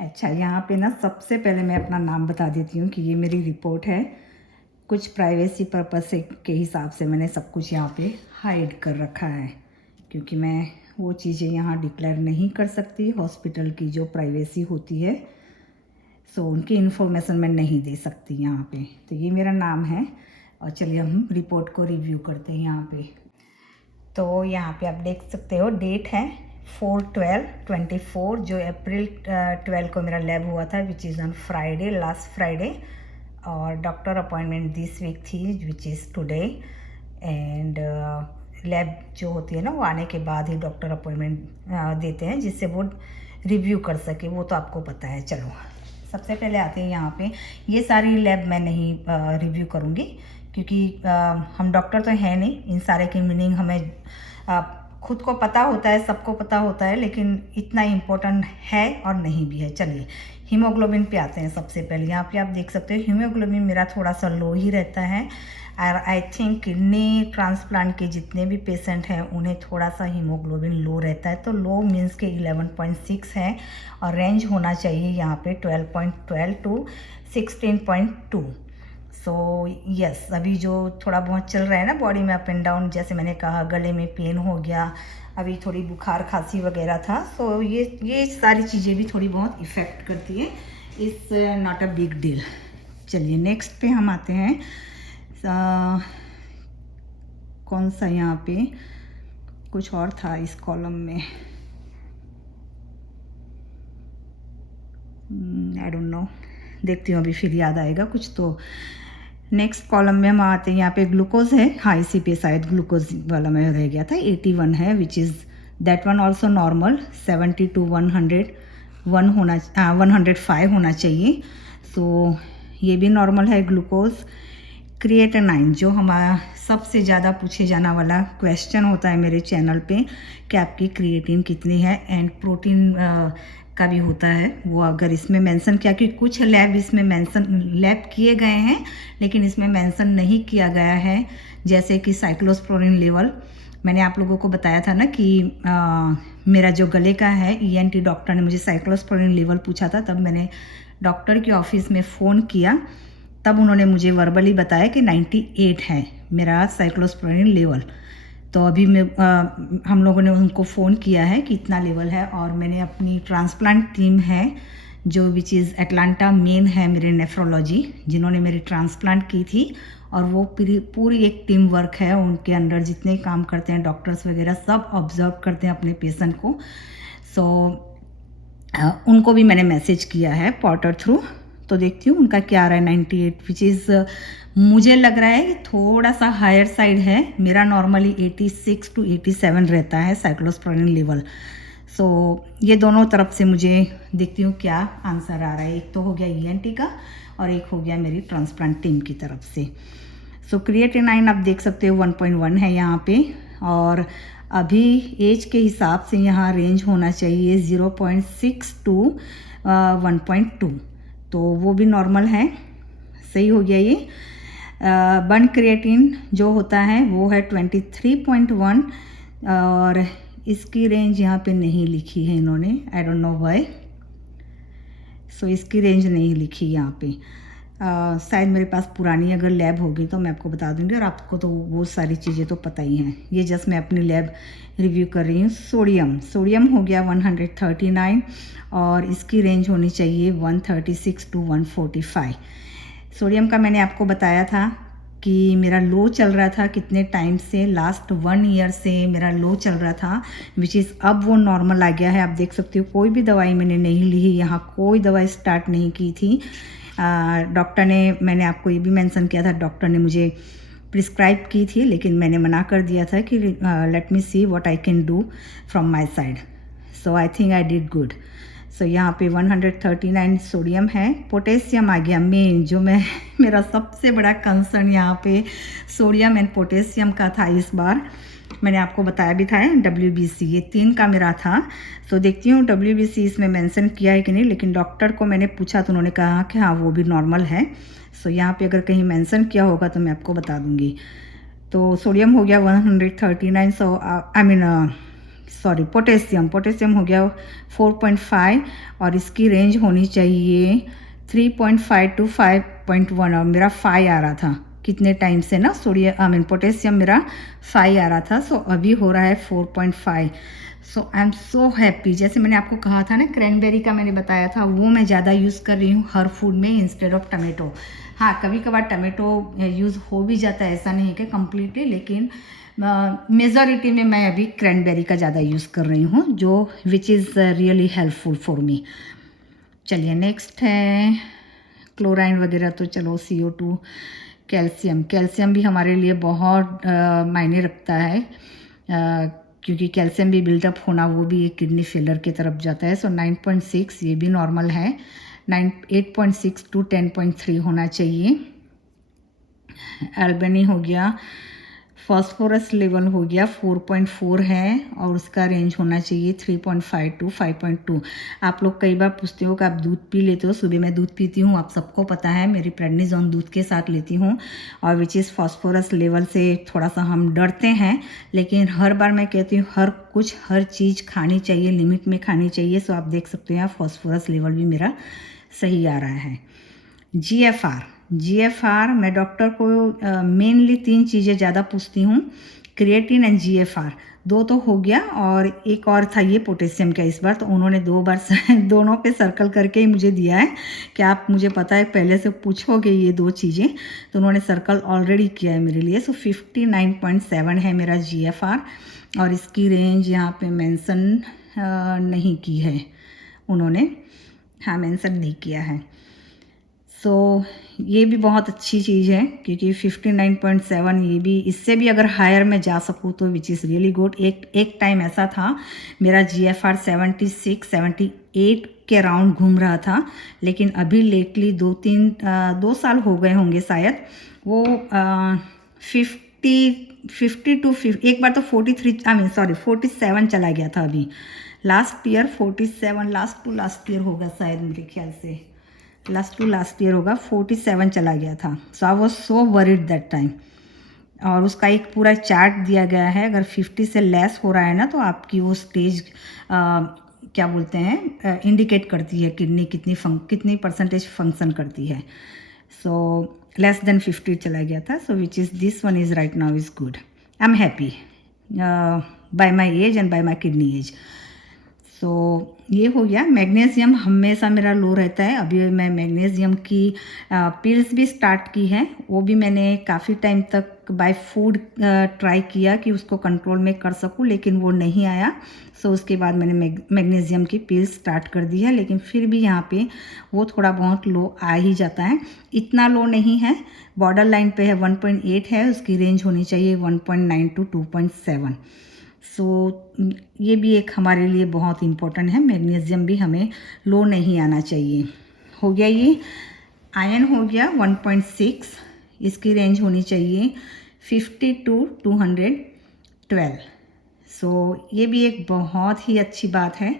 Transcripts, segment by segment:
अच्छा, यहाँ पे ना सबसे पहले मैं अपना नाम बता देती हूँ कि ये मेरी रिपोर्ट है। कुछ प्राइवेसी पर्पस से के हिसाब से मैंने सब कुछ यहाँ पे हाइड कर रखा है, क्योंकि मैं वो चीज़ें यहाँ डिक्लेयर नहीं कर सकती। हॉस्पिटल की जो प्राइवेसी होती है, सो उनकी इन्फॉर्मेशन मैं नहीं दे सकती यहाँ पे। तो ये मेरा नाम है और चलिए हम रिपोर्ट को रिव्यू करते हैं यहाँ पे। तो यहाँ पे आप देख सकते हो डेट है 4/12/24, जो अप्रैल 12 को मेरा लैब हुआ था, which is on Friday, last Friday. और डॉक्टर अपॉइंटमेंट दिस वीक थी, which is today. And lab जो होती है ना, वो आने के बाद ही डॉक्टर अपॉइंटमेंट देते हैं, जिससे वो रिव्यू कर सके। वो तो आपको पता है। चलो सबसे पहले आते हैं यहाँ पे। ये सारी लैब मैं नहीं रिव्यू करूँगी, क्योंकि हम डॉक्टर तो हैं नहीं। इन सारे की मीनिंग हमें खुद को पता होता है, सबको पता होता है, लेकिन इतना इम्पोर्टेंट है और नहीं भी है। चलिए हीमोग्लोबिन पे आते हैं। सबसे पहले यहाँ पे आप देख सकते हो हीमोग्लोबिन मेरा थोड़ा सा लो ही रहता है। और आई थिंक किडनी ट्रांसप्लांट के जितने भी पेशेंट हैं उन्हें थोड़ा सा हीमोग्लोबिन लो रहता है। तो लो मीन्स के 11.6 है और रेंज होना चाहिए यहाँ पे 12.12 टू 16.2। सो यस, अभी जो थोड़ा बहुत चल रहा है ना बॉडी में अप एंड डाउन, जैसे मैंने कहा गले में पेन हो गया, अभी थोड़ी बुखार खांसी वगैरह था। सो ये सारी चीज़ें भी थोड़ी बहुत इफ़ेक्ट करती है। It's not a big deal. चलिए नेक्स्ट पे हम आते हैं। कौन सा यहाँ पे कुछ और था इस कॉलम में, आई डोंट नो, देखती हूँ अभी फिर याद आएगा कुछ। तो नेक्स्ट कॉलम में हम आते हैं। यहाँ पे ग्लूकोज है। हाँ, इसी पे शायद ग्लूकोज वाला मैं रह गया था। 81 है, which is that one also normal. 70 to 105 होना चाहिए। सो ये भी नॉर्मल है ग्लूकोज। क्रिएटिनाइन, जो हमारा सबसे ज़्यादा पूछे जाना वाला क्वेश्चन होता है मेरे चैनल पे कि आपकी क्रिएटिन कितनी है, एंड प्रोटीन का भी होता है। वो अगर इसमें मेंशन किया, कि कुछ लैब इसमें लैब किए गए हैं लेकिन इसमें मेंशन नहीं किया गया है, जैसे कि साइक्लोस्पोरिन लेवल। मैंने आप लोगों को बताया था ना कि मेरा जो गले का है, ENT डॉक्टर ने मुझे साइक्लोस्पोरिन लेवल पूछा था। तब मैंने डॉक्टर के ऑफिस में फ़ोन किया, तब उन्होंने मुझे वर्बली बताया कि 98 है मेरा साइक्लोस्पोरिन लेवल। तो अभी हम लोगों ने उनको फ़ोन किया है कि इतना लेवल है। और मैंने अपनी ट्रांसप्लांट टीम है जो विच इज़ एटलांटा मेन है मेरे नेफ्रोलॉजी, जिन्होंने मेरी ट्रांसप्लांट की थी, और वो पूरी एक टीम वर्क है। उनके अंडर जितने काम करते हैं डॉक्टर्स वगैरह, सब ऑब्जर्व करते हैं अपने पेशेंट को। सो उनको भी मैंने मैसेज किया है पोर्टर थ्रू। तो देखती हूँ उनका क्या आ रहा है। 98 विच इज़ मुझे लग रहा है कि थोड़ा सा हायर साइड है। मेरा नॉर्मली 86 to 87 रहता है साइक्लोस्पोरिन लेवल। सो ये दोनों तरफ से मुझे देखती हूँ क्या आंसर आ रहा है। एक तो हो गया ENT का और एक हो गया मेरी ट्रांसप्लांट टीम की तरफ से। सो क्रिएटिनाइन आप देख सकते हो 1.1 है यहाँ पे, और अभी एज के हिसाब से यहाँ रेंज होना चाहिए 0.6 to 1.2, तो वो भी नॉर्मल है, सही हो गया ये। बर्न क्रिएटिन जो होता है वो है 23.1, और इसकी रेंज यहाँ पे नहीं लिखी है इन्होंने, आई डोंट नो व्हाई। सो इसकी रेंज नहीं लिखी यहाँ पे। शायद मेरे पास पुरानी अगर लैब होगी तो मैं आपको बता दूंगी, और आपको तो वो सारी चीज़ें तो पता ही हैं। ये जस्ट मैं अपनी लैब रिव्यू कर रही हूँ। सोडियम हो गया 139, और इसकी रेंज होनी चाहिए 136 to 145। सोडियम का मैंने आपको बताया था कि मेरा लो चल रहा था कितने टाइम से, लास्ट 1 ईयर से मेरा लो चल रहा था, विच इज़ अब वो नॉर्मल आ गया है। आप देख सकते हो कोई भी दवाई मैंने नहीं ली, यहाँ कोई दवाई स्टार्ट नहीं की थी। डॉक्टर ने, मैंने आपको ये भी मेंशन किया था, डॉक्टर ने मुझे प्रिस्क्राइब की थी, लेकिन मैंने मना कर दिया था कि let me see what I can do from my side. So I think I did good. So यहाँ पे 139 सोडियम है। पोटेशियम आ गया मेन, जो मेरा सबसे बड़ा कंसर्न यहाँ पे सोडियम एंड पोटेशियम का था। इस बार मैंने आपको बताया भी था WBC, ये 3 का मेरा था। तो देखती हूँ WBC इसमें मेंशन किया है कि नहीं, लेकिन डॉक्टर को मैंने पूछा तो उन्होंने कहा कि हाँ वो भी नॉर्मल है। सो यहाँ पे अगर कहीं मेंशन किया होगा तो मैं आपको बता दूँगी। तो सोडियम हो गया 139, सो आई मीन सॉरी पोटेशियम हो गया 4.5 और इसकी रेंज होनी चाहिए 3.5 टू 5.1 और मेरा 5 आ रहा था कितने टाइम से ना सोडियम पोटेशियम मेरा 5 आ रहा था। सो अभी हो रहा है 4.5। सो आई एम सो हैप्पी। जैसे मैंने आपको कहा था ना क्रैनबेरी का मैंने बताया था, वो मैं ज़्यादा यूज़ कर रही हूँ हर फूड में इंस्टेड ऑफ टमेटो। हाँ, कभी कभार टमेटो यूज़ हो भी जाता है, ऐसा नहीं है कि कम्प्लीटली, लेकिन मेजॉरिटी में मैं अभी क्रैनबेरी का ज़्यादा यूज़ कर रही हूँ, जो which is really helpful for me. चलिए नेक्स्ट है क्लोराइन वगैरह, तो चलो CO2। कैल्शियम भी हमारे लिए बहुत मायने रखता है, क्योंकि कैल्शियम भी बिल्डअप होना वो भी एक किडनी फेलर की तरफ जाता है। सो 9.6 ये भी नॉर्मल है। 8.6 टू 10.3 होना चाहिए। एल्बनी हो गया, फॉस्फोरस लेवल हो गया 4.4 है और उसका रेंज होना चाहिए 3.5 टू 5.2। आप लोग कई बार पूछते हो कि आप दूध पी लेते हो। सुबह मैं दूध पीती हूँ, आप सबको पता है, मेरी प्रेडनिजोन दूध के साथ लेती हूँ, और विच इज़ फॉस्फोरस लेवल से थोड़ा सा हम डरते हैं, लेकिन हर बार मैं कहती हूँ हर चीज़ खानी चाहिए, लिमिट में खानी चाहिए। सो आप देख सकते हैं फॉस्फोरस लेवल भी मेरा सही आ रहा है। GFR मैं डॉक्टर को मेनली 3 चीज़ें ज़्यादा पूछती हूँ, क्रिएटिन एंड GFR। 2 तो हो गया और एक और था ये पोटेशियम का इस बार, तो उन्होंने 2 बार दोनों पे सर्कल करके ही मुझे दिया है कि आप मुझे पता है पहले से पूछोगे ये 2 चीज़ें, तो उन्होंने सर्कल ऑलरेडी किया है मेरे लिए। सो 59.7 है मेरा GFR और इसकी रेंज यहाँ पे मेंशन नहीं की है उन्होंने, हाँ मेंशन नहीं किया है। सो ये भी बहुत अच्छी चीज़ है, क्योंकि 59.7 ये भी, इससे भी अगर हायर में जा सकूँ तो विच इज़ रियली गुड। एक टाइम ऐसा था मेरा GFR 76-78 के राउंड घूम रहा था, लेकिन अभी लेटली 2 साल हो गए होंगे शायद, वो 50 एक बार तो 47 चला गया था। अभी लास्ट ईयर 47, लास्ट ईयर होगा शायद, मेरे ख्याल से लास्ट ईयर होगा, 47 चला गया था। So I was so worried that time. और उसका एक पूरा चार्ट दिया गया है, अगर 50 से लेस हो रहा है ना तो आपकी वो स्टेज क्या बोलते हैं इंडिकेट करती है किडनी कितनी परसेंटेज फंक्शन करती है। सो लेस देन 50 चला गया था। So which is this one is right now is good. I am happy by my age and by my kidney age. So ये हो गया। मैग्नीशियम हमेशा मेरा लो रहता है। अभी मैं मैग्नीशियम की पिल्स भी स्टार्ट की हैं, वो भी मैंने काफ़ी टाइम तक बाय फूड ट्राई किया कि उसको कंट्रोल में कर सकूं, लेकिन वो नहीं आया। सो उसके बाद मैंने मैग्नीशियम की पिल्स स्टार्ट कर दी है, लेकिन फिर भी यहाँ पे वो थोड़ा बहुत लो आ ही जाता है। इतना लो नहीं है, बॉर्डर लाइन पे है, 1.8 है, उसकी रेंज होनी चाहिए 1.9 टू 2.7। सो ये भी एक हमारे लिए बहुत इम्पोर्टेंट है, मैग्नीशियम भी हमें लो नहीं आना चाहिए। हो गया ये। आयरन हो गया 1.6, इसकी रेंज होनी चाहिए 50 टू 212। सो ये भी एक बहुत ही अच्छी बात है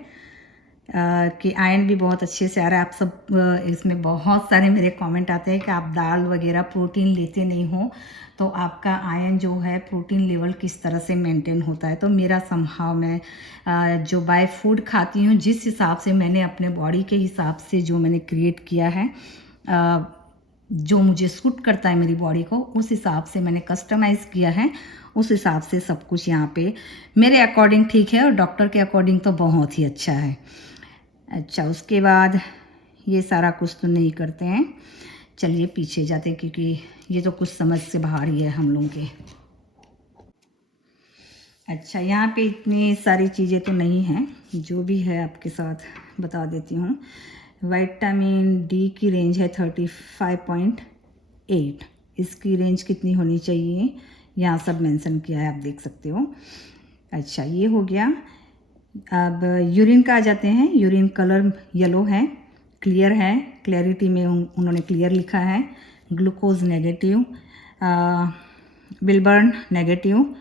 कि आयरन भी बहुत अच्छे से आ रहा है। आप सब इसमें बहुत सारे मेरे कमेंट आते हैं कि आप दाल वगैरह प्रोटीन लेते नहीं हो, तो आपका आयरन जो है प्रोटीन लेवल किस तरह से मेंटेन होता है। तो मेरा संभाव मैं जो बाय फूड खाती हूँ, जिस हिसाब से मैंने अपने बॉडी के हिसाब से जो मैंने क्रिएट किया है, जो मुझे सूट करता है मेरी बॉडी को, उस हिसाब से मैंने कस्टमाइज़ किया है, उस हिसाब से सब कुछ यहाँ पे मेरे अकॉर्डिंग ठीक है, और डॉक्टर के अकॉर्डिंग तो बहुत ही अच्छा है। अच्छा, उसके बाद ये सारा कुछ तो नहीं करते हैं, चलिए पीछे जाते हैं, क्योंकि ये तो कुछ समझ से बाहर ही है हम लोगों के। अच्छा, यहाँ पे इतनी सारी चीज़ें तो नहीं हैं, जो भी है आपके साथ बता देती हूँ। विटामिन डी की रेंज है 35.8, इसकी रेंज कितनी होनी चाहिए यहाँ सब मेंशन किया है, आप देख सकते हो। अच्छा, ये हो गया। अब यूरिन का आ जाते हैं। यूरिन कलर येलो है, क्लियर है, क्लैरिटी में उन्होंने क्लियर लिखा है। Glucose negative, bilirubin negative,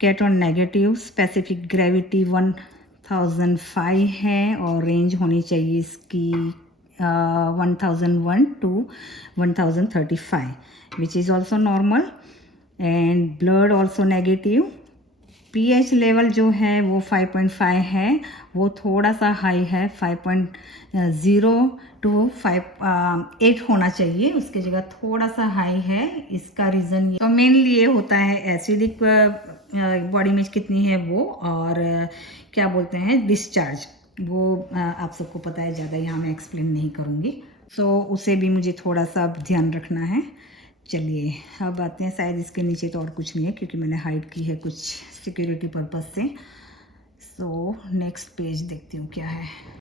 ketone negative, specific gravity 1005 है, और रेंज होनी चाहिए इसकी 1001 to 1035, which is also normal. And blood also negative, pH level जो है वो 5.5 है, वो थोड़ा सा हाई है, 5.0 टू 8 होना चाहिए, उसकी जगह थोड़ा सा हाई है। इसका रीज़न ये तो मेनली ये होता है एसिडिक बॉडी में कितनी है वो, और क्या बोलते हैं डिस्चार्ज, वो आप सबको पता है, ज़्यादा यहाँ मैं एक्सप्लेन नहीं करूँगी। सो उसे भी मुझे थोड़ा सा ध्यान रखना है। चलिए अब आते हैं, शायद इसके नीचे तो और कुछ नहीं है क्योंकि मैंने हाइड की है कुछ सिक्योरिटी पर्पस से। सो नेक्स्ट पेज देखती हूँ क्या है।